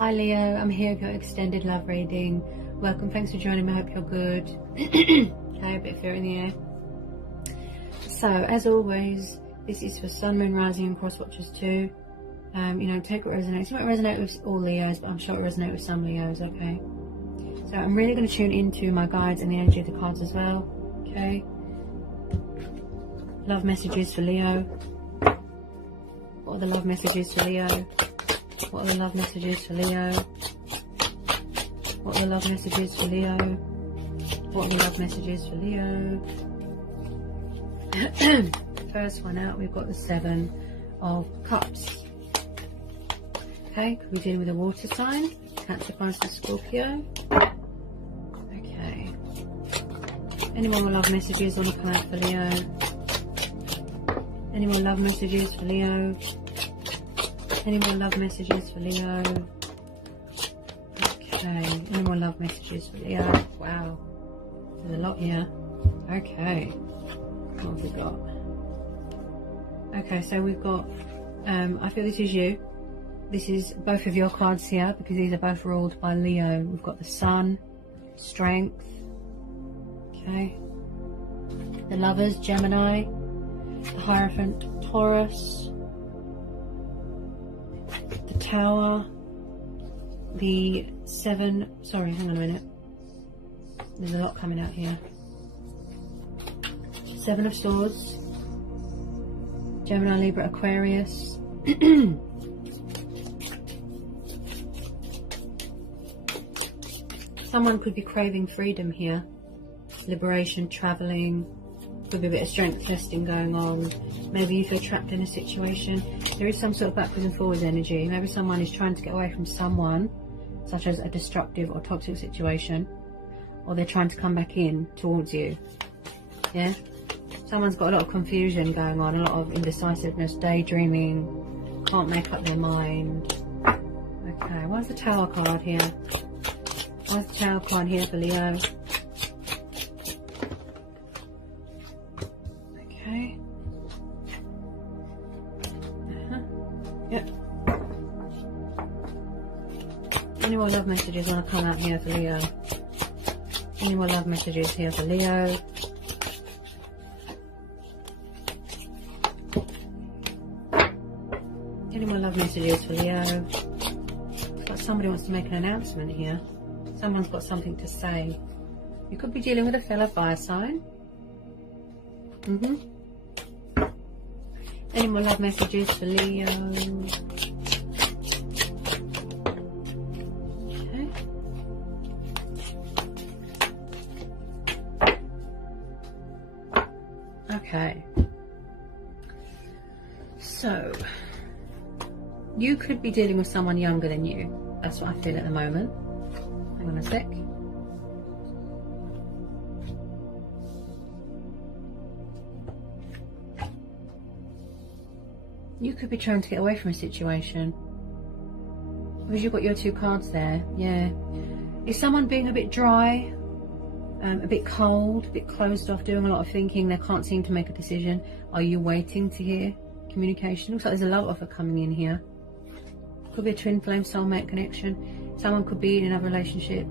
Hi Leo, I'm here with your extended love reading. Welcome, thanks for joining me, I hope you're good. Okay, a bit of fear in the air. So, as always, this is for Sun, Moon, Rising and Cross Watchers too. You know, take what resonates. It won't resonate with all Leos, but I'm sure it will resonate with some Leos, okay? So I'm really going to tune into my guides and the energy of the cards as well, okay? Love messages for Leo. What are the love messages for Leo? What are the love messages for Leo? What are the love messages for Leo? What are the love messages for Leo? First one out, we've got the Seven of Cups. Okay, could be dealing with a water sign. Cancer, Pisces, Scorpio. Okay. Any more love messages want to come out for Leo? Any more love messages for Leo? Any more love messages for Leo? Okay, any more love messages for Leo? Wow, there's a lot here. Okay, what have we got? Okay, so we've got, I feel this is you. This is both of your cards here because these are both ruled by Leo. We've got the Sun, Strength, okay, the Lovers, Gemini, the Hierophant, Taurus, the Tower, the Seven, sorry, hang on a minute, there's a lot coming out here. Seven of Swords, Gemini, Libra, Aquarius. Someone could be craving freedom here, liberation, travelling, could be a bit of strength testing going on. Maybe you feel trapped in a situation. There is some sort of backwards and forwards energy. Maybe someone is trying to get away from someone, such as a destructive or toxic situation, or they're trying to come back in towards you. Yeah? Someone's got a lot of confusion going on, a lot of indecisiveness, daydreaming, can't make up their mind. Okay, why's the Tower card here? Why's the Tower card here for Leo? Okay. Yep. Any more love messages want to come out here for Leo? Any more love messages here for Leo? Any more love messages for Leo? Looks like somebody wants to make an announcement here. Someone's got something to say. You could be dealing with a fellow fire sign. Any more love messages for Leo? Okay. So, you could be dealing with someone younger than you. That's what I feel at the moment. Hang on a sec. You could be trying to get away from a situation. Because you've got your two cards there. Yeah. Is someone being a bit dry? A bit cold? A bit closed off? Doing a lot of thinking? They can't seem to make a decision? Are you waiting to hear communication? Looks like there's a love offer coming in here. Could be a twin flame soulmate connection. Someone could be in another relationship.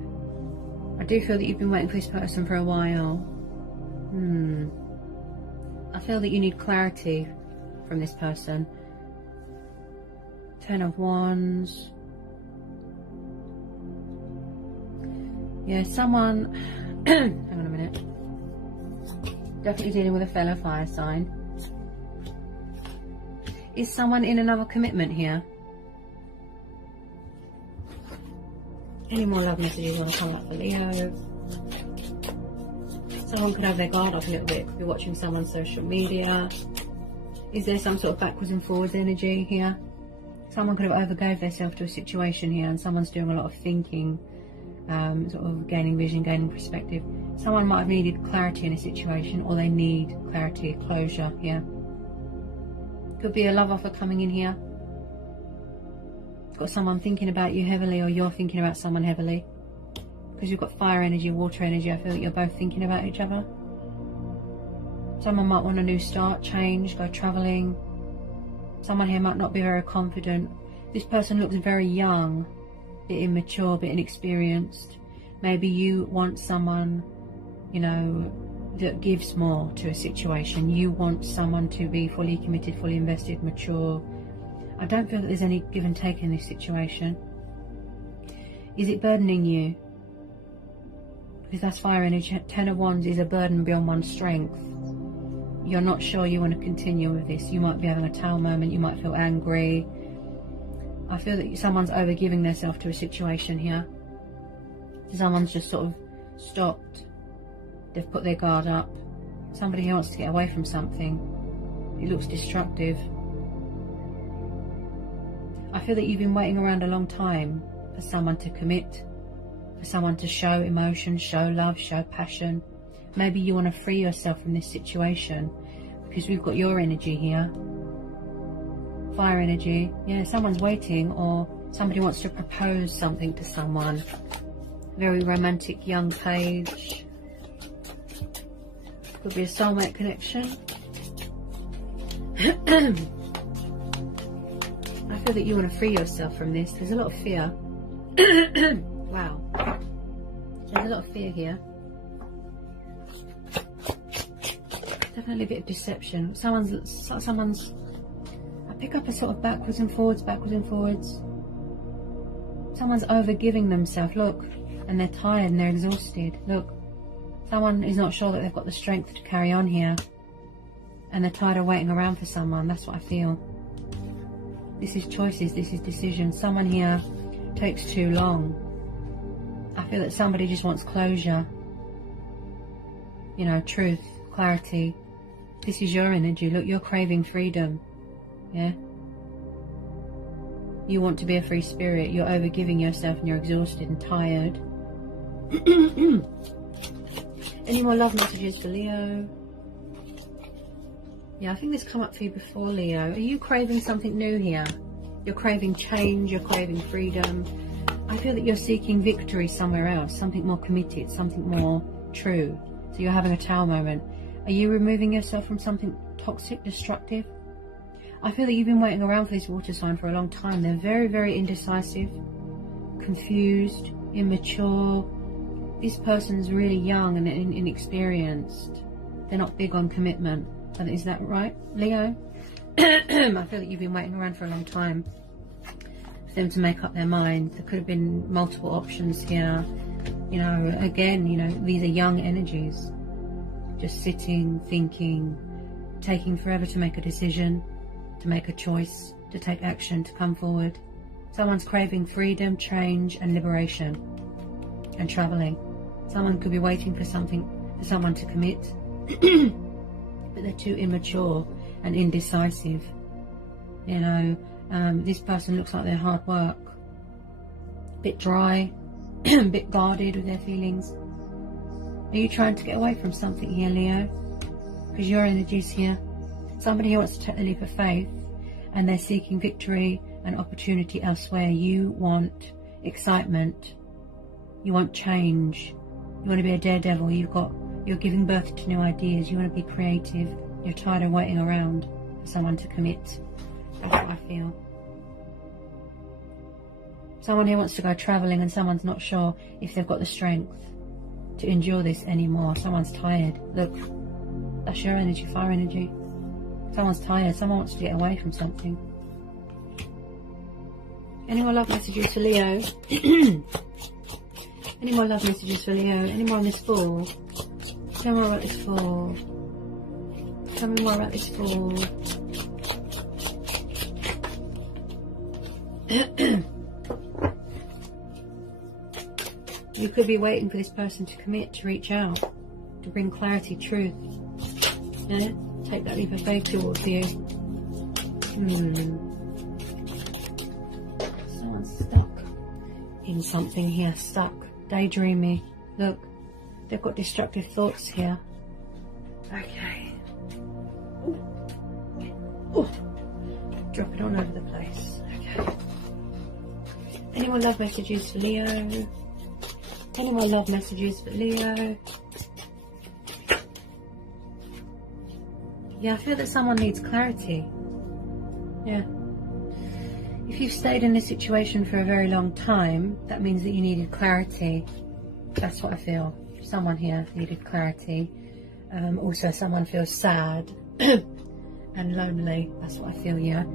I do feel that you've been waiting for this person for a while. I feel that you need clarity from this person. Ten of Wands. Yeah, someone... hang on a minute. Definitely dealing with a fellow fire sign. Is someone in another commitment here? Any more love messages want to come up for Leo? Someone could have their guard up a little bit. Could be watching someone's social media. Is there some sort of backwards and forwards energy here? Someone could have overgave themselves to a situation here and someone's doing a lot of thinking, sort of gaining vision, gaining perspective. Someone might have needed clarity in a situation, or they need clarity, closure here. Could be a love offer coming in here. Got someone thinking about you heavily, or you're thinking about someone heavily. Because you've got fire energy, water energy, I feel that you're both thinking about each other. Someone might want a new start, change, go travelling. Someone here might not be very confident. This person looks very young. bit immature, a bit inexperienced. Maybe you want someone, you know, that gives more to a situation. You want someone to be fully committed, fully invested, mature. I don't feel that there's any give and take in this situation. Is it burdening you? Because that's fire energy. 10 of Wands is a burden beyond one's strength. You're not sure you want to continue with this. You might be having a tower moment. You might feel angry. I feel that someone's overgiving themselves to a situation here. Someone's just sort of stopped. They've put their guard up. Somebody who wants to get away from something. It looks destructive. I feel that you've been waiting around a long time for someone to commit, for someone to show emotion, show love, show passion. Maybe you want to free yourself from this situation because we've got your energy here. Fire energy. Yeah, someone's waiting, or somebody wants to propose something to someone. Very romantic young page. Could be a soulmate connection. I feel that you want to free yourself from this. There's a lot of fear. Wow. There's a lot of fear here. Definitely a bit of deception. Someone's. I pick up a sort of backwards and forwards, backwards and forwards. Someone's overgiving themselves. Look, and they're tired and they're exhausted. Look, someone is not sure that they've got the strength to carry on here, and they're tired of waiting around for someone. That's what I feel. This is choices. This is decisions. Someone here takes too long. I feel that somebody just wants closure. You know, truth, clarity. This is your energy. Look, you're craving freedom. Yeah? You want to be a free spirit. You're overgiving yourself and you're exhausted and tired. Any more love messages for Leo? Yeah, I think this come up for you before, Leo. Are you craving something new here? You're craving change. You're craving freedom. I feel that you're seeking victory somewhere else. Something more committed. Something more true. So you're having a tower moment. Are you removing yourself from something toxic, destructive? I feel that you've been waiting around for this water sign for a long time. They're very, very indecisive, confused, immature. This person's really young and inexperienced. They're not big on commitment. Is that right, Leo? I feel that you've been waiting around for a long time for them to make up their mind. There could have been multiple options here. You know, again, you know, these are young energies. Just sitting, thinking, taking forever to make a decision, to make a choice, to take action, to come forward. Someone's craving freedom, change and liberation, and travelling. Someone could be waiting for someone to commit, but they're too immature and indecisive. You know, this person looks like they're hard work, a bit dry, a bit guarded with their feelings. Are you trying to get away from something here, Leo? Because your energy's here. Somebody who wants to take the leap of faith and they're seeking victory and opportunity elsewhere. You want excitement. You want change. You want to be a daredevil. You're giving birth to new ideas. You want to be creative. You're tired of waiting around for someone to commit. That's what I feel. Someone who wants to go travelling and someone's not sure if they've got the strength to endure this anymore. Someone's tired. Look, that's your energy, fire energy. Someone's tired. Someone wants to get away from something. Any more love messages for Leo? Any more love messages for Leo? Any more on this fall? Tell me more about this fall. Tell me more about this fall. You could be waiting for this person to commit, to reach out, to bring clarity, truth. Yeah? Take that leap of faith towards you. Someone's stuck in something here, stuck, daydreamy. Look, they've got destructive thoughts here. Okay. Ooh. Drop it all over the place. Okay. Any more love messages for Leo? Any more love messages for Leo? Yeah, I feel that someone needs clarity. Yeah. If you've stayed in this situation for a very long time, that means that you needed clarity. That's what I feel. Someone here needed clarity. Also, someone feels sad and lonely. That's what I feel here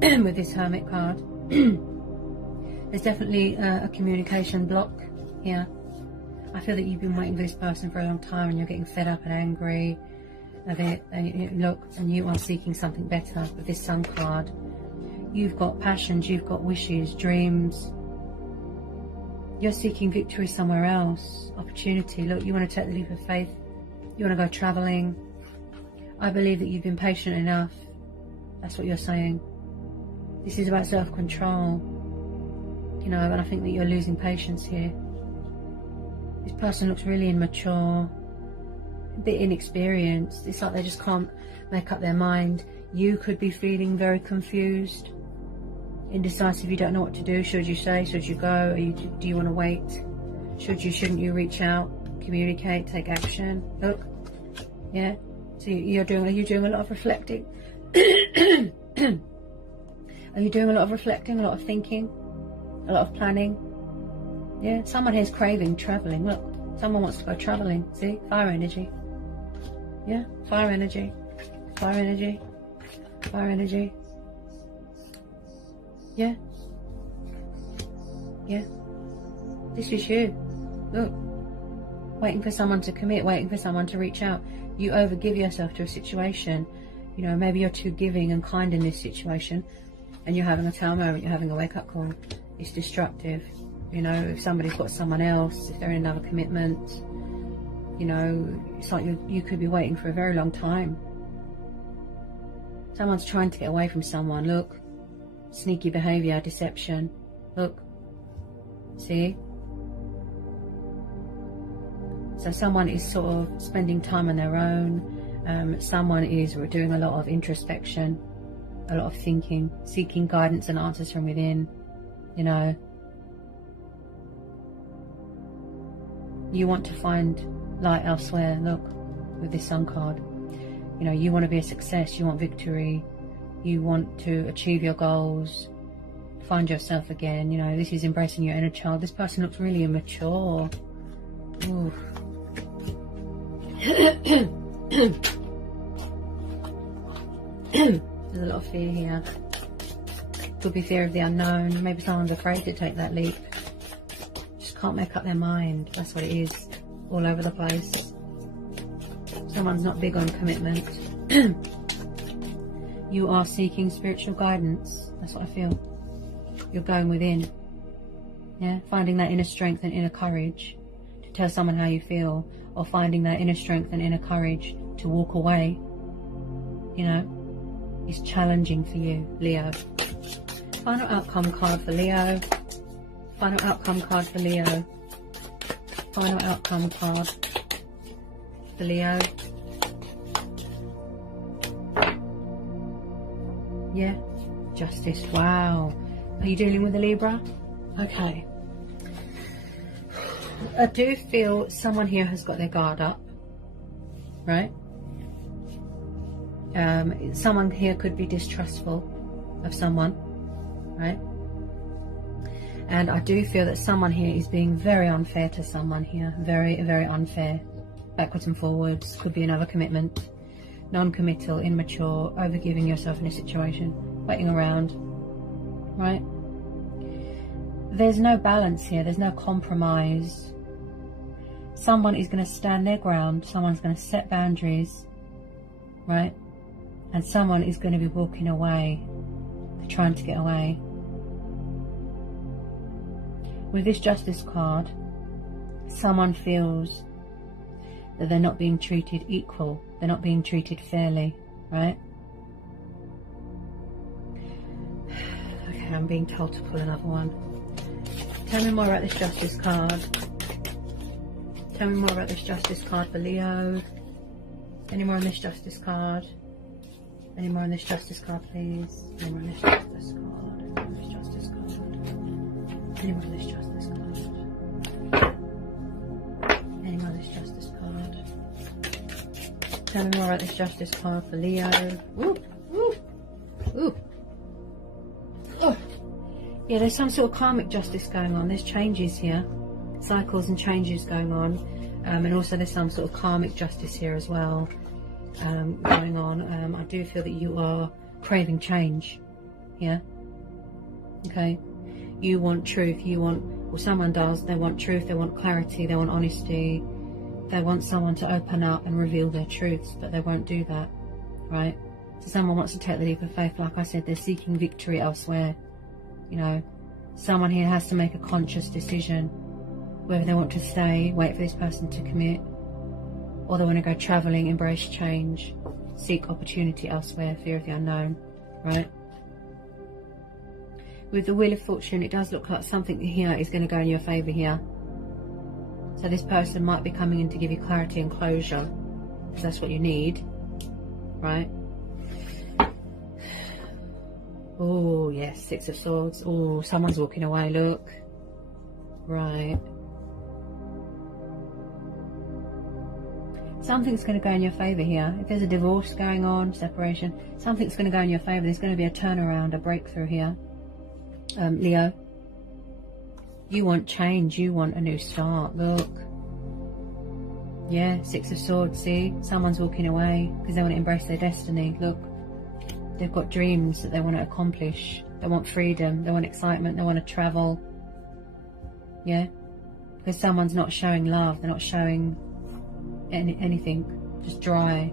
with this Hermit card. There's definitely a communication block here. I feel that you've been waiting for this person for a long time and you're getting fed up and angry of it. And you are seeking something better with this Sun card. You've got passions, you've got wishes, dreams. You're seeking victory somewhere else, opportunity. Look, you want to take the leap of faith. You want to go traveling. I believe that you've been patient enough. That's what you're saying. This is about self-control. You know, and I think that you're losing patience here. This person looks really immature, a bit inexperienced. It's like they just can't make up their mind. You could be feeling very confused, indecisive. You don't know what to do. Should you stay? Should you go? Do you want to wait? Shouldn't you reach out, communicate, take action? Look, yeah. So are you doing a lot of reflecting? Are you doing a lot of reflecting, a lot of thinking, a lot of planning? Yeah. Someone here is craving traveling. Look, someone wants to go traveling. See, fire energy. Yeah, fire energy, fire energy, fire energy. Yeah. Yeah. This is you. Look. Waiting for someone to commit, waiting for someone to reach out. You overgive yourself to a situation. You know, maybe you're too giving and kind in this situation and you're having a tower moment, you're having a wake-up call. It's destructive. You know, if somebody's got someone else, if they're in another commitment, you know, it's like you could be waiting for a very long time. Someone's trying to get away from someone. Look. Sneaky behaviour, deception. Look. See? So someone is sort of spending time on their own. Someone is doing a lot of introspection, a lot of thinking, seeking guidance and answers from within. You know. You want to find light elsewhere. Look, with this Sun card. You know, you want to be a success. You want victory. You want to achieve your goals, find yourself again. You know, this is embracing your inner child. This person looks really immature. Ooh. There's a lot of fear here. Could be fear of the unknown. Maybe someone's afraid to take that leap. Just can't make up their mind. That's what it is. All over the place. Someone's not big on commitment. You are seeking spiritual guidance. That's what I feel. You're going within. Yeah, finding that inner strength and inner courage to tell someone how you feel, or finding that inner strength and inner courage to walk away. You know, is challenging for you, Leo. Final outcome card for Leo. Final outcome card for Leo. Final outcome card for Leo. Yeah, Justice. Wow. Are you dealing with a Libra? Okay. I do feel someone here has got their guard up, right? Someone here could be distrustful of someone, right? And I do feel that someone here is being very unfair to someone here. Very, very unfair. Backwards and forwards. Could be another commitment. Non-committal, immature, overgiving yourself in a situation, waiting around, right? There's no balance here, there's no compromise. Someone is going to stand their ground, someone's going to set boundaries, right? And someone is going to be walking away, they're trying to get away. With this Justice card, someone feels that they're not being treated equal, they're not being treated fairly, right? Okay, I'm being told to pull another one. Tell me more about this Justice card. Tell me more about this Justice card for Leo. Any more on this Justice card? Any more on this Justice card, please? Any more on this Justice card? Any more on this Justice card? Any more on this Justice card? Any more on this Justice card? Tell me more about this Justice card for Leo. Ooh, ooh, ooh. Oh. Yeah, there's some sort of karmic justice going on. There's changes here, cycles and changes going on, and also there's some sort of karmic justice here as well going on. I do feel that you are craving change. Yeah. Okay. You want truth. You want, well, someone does. They want truth. They want clarity. They want honesty. They want someone to open up and reveal their truths, but they won't do that, right? So someone wants to take the leap of faith. Like I said, they're seeking victory elsewhere. You know, someone here has to make a conscious decision whether they want to stay, wait for this person to commit, or they want to go traveling, embrace change, seek opportunity elsewhere, fear of the unknown, right? With the Wheel of Fortune, it does look like something here is going to go in your favour here. So this person might be coming in to give you clarity and closure, if that's what you need, right? Oh, yes, Six of Swords. Oh, someone's walking away, look. Right. Something's going to go in your favour here. If there's a divorce going on, separation, something's going to go in your favour. There's going to be a turnaround, a breakthrough here. Leo, you want change. You want a new start. Look. Yeah, Six of Swords, see? Someone's walking away because they want to embrace their destiny. Look. They've got dreams that they want to accomplish. They want freedom. They want excitement. They want to travel. Yeah? Because someone's not showing love. They're not showing anything. Just dry.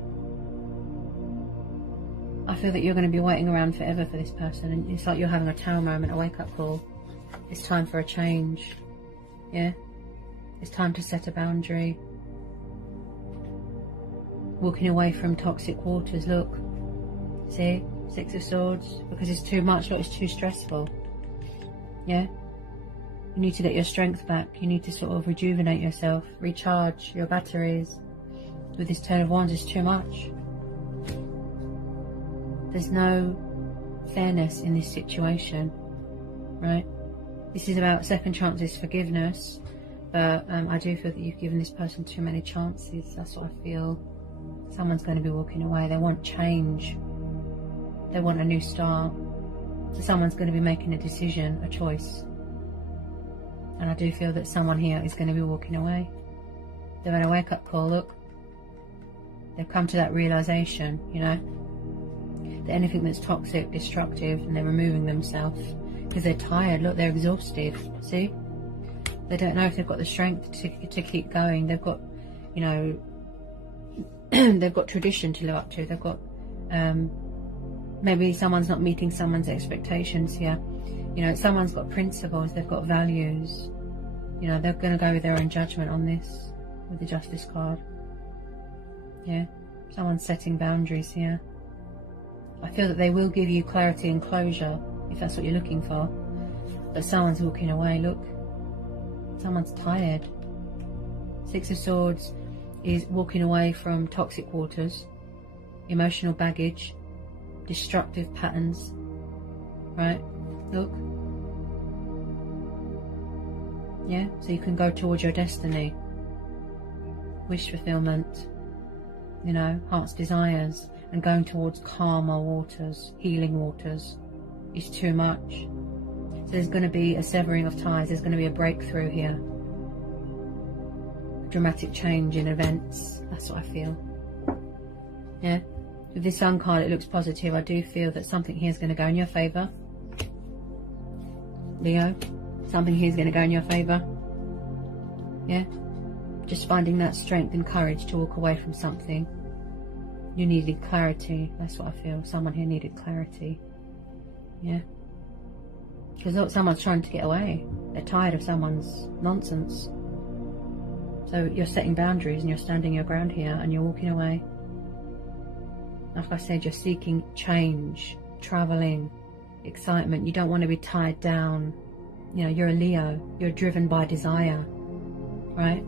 I feel that you're going to be waiting around forever for this person. And it's like you're having a tower moment, a wake-up call. It's time for a change. Yeah? It's time to set a boundary. Walking away from toxic waters. Look. See? Six of Swords. Because it's too much. Look, it's too stressful. Yeah? You need to get your strength back. You need to sort of rejuvenate yourself. Recharge your batteries. With this Ten of Wands, it's too much. There's no fairness in this situation. Right? This is about second chances, forgiveness. But I do feel that you've given this person too many chances. That's what I feel. Someone's going to be walking away. They want change. They want a new start. So someone's going to be making a decision, a choice. And I do feel that someone here is going to be walking away. They've had a wake-up call, look. They've come to that realisation, you know. That anything that's toxic, destructive, and they're removing themselves. Because they're tired, look, they're exhausted, see? They don't know if they've got the strength to keep going. They've got, you know, they've got tradition to live up to. They've got, maybe someone's not meeting someone's expectations here. You know, someone's got principles, they've got values. You know, they're going to go with their own judgment on this, with the Justice card. Yeah, someone's setting boundaries here. I feel that they will give you clarity and closure, if that's what you're looking for. But someone's walking away, look. Someone's tired. Six of Swords is walking away from toxic waters, emotional baggage, destructive patterns, right? Look. Yeah, so you can go towards your destiny. Wish fulfillment, you know, heart's desires, and going towards calmer waters, healing waters is too much. So there's going to be a severing of ties, there's going to be a breakthrough here. Dramatic change in events, that's what I feel. Yeah, with this Sun card it looks positive. I do feel that something here is going to go in your favour. Leo, something here is going to go in your favour. Yeah, just finding that strength and courage to walk away from something. You needed clarity, that's what I feel. Someone here needed clarity. Yeah, because someone's trying to get away. They're tired of someone's nonsense. So you're setting boundaries and you're standing your ground here and you're walking away. Like I said, you're seeking change, travelling, excitement. You don't want to be tied down. You know, you're a Leo. You're driven by desire, right?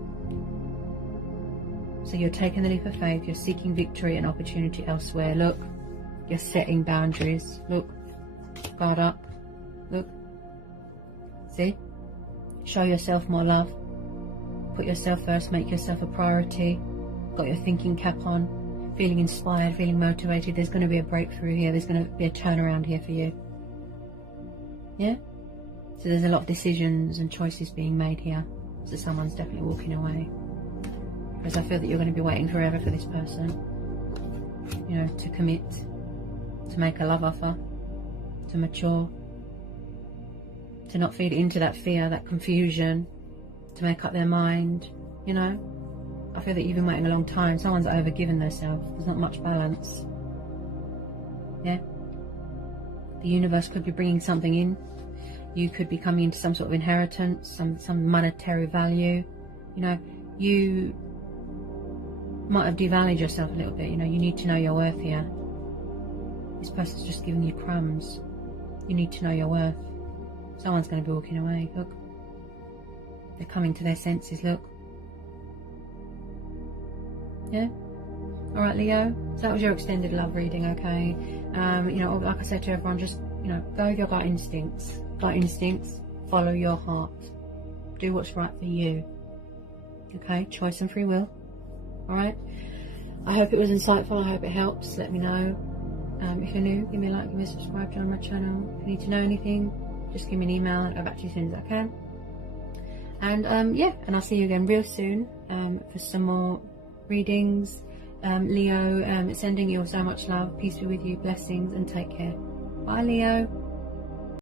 So you're taking the leap of faith. You're seeking victory and opportunity elsewhere. Look, you're setting boundaries. Look, guard up. Look, see? Show yourself more love. Put yourself first. Make yourself a priority. Got your thinking cap on. Feeling inspired, feeling motivated. There's going to be a breakthrough here. There's going to be a turnaround here for you. Yeah? So there's a lot of decisions and choices being made here. So someone's definitely walking away. Because I feel that you're going to be waiting forever for this person. You know, to commit, to make a love offer, to mature, to not feed into that fear, that confusion, to make up their mind, you know. I feel that you've been waiting a long time. Someone's overgiven themselves. There's not much balance. Yeah. The universe could be bringing something in. You could be coming into some sort of inheritance, some monetary value. You know, you might have devalued yourself a little bit. You know, you need to know your worth here. This person's just giving you crumbs. You need to know your worth. Someone's going to be walking away. Look. They're coming to their senses. Look. Yeah? Alright, Leo. So that was your extended love reading, okay? You know, like I said to everyone, just, you know, go with your gut instincts. Gut instincts. Follow your heart. Do what's right for you. Okay? Choice and free will. Alright? I hope it was insightful. I hope it helps. Let me know. If you're new, give me a like, give me a subscribe, join my channel. If you need to know anything, just give me an email. I'll go back to you as soon as I can. And yeah, and I'll see you again real soon for some more readings. Leo, sending you all so much love. Peace be with you, blessings, and take care. Bye, Leo.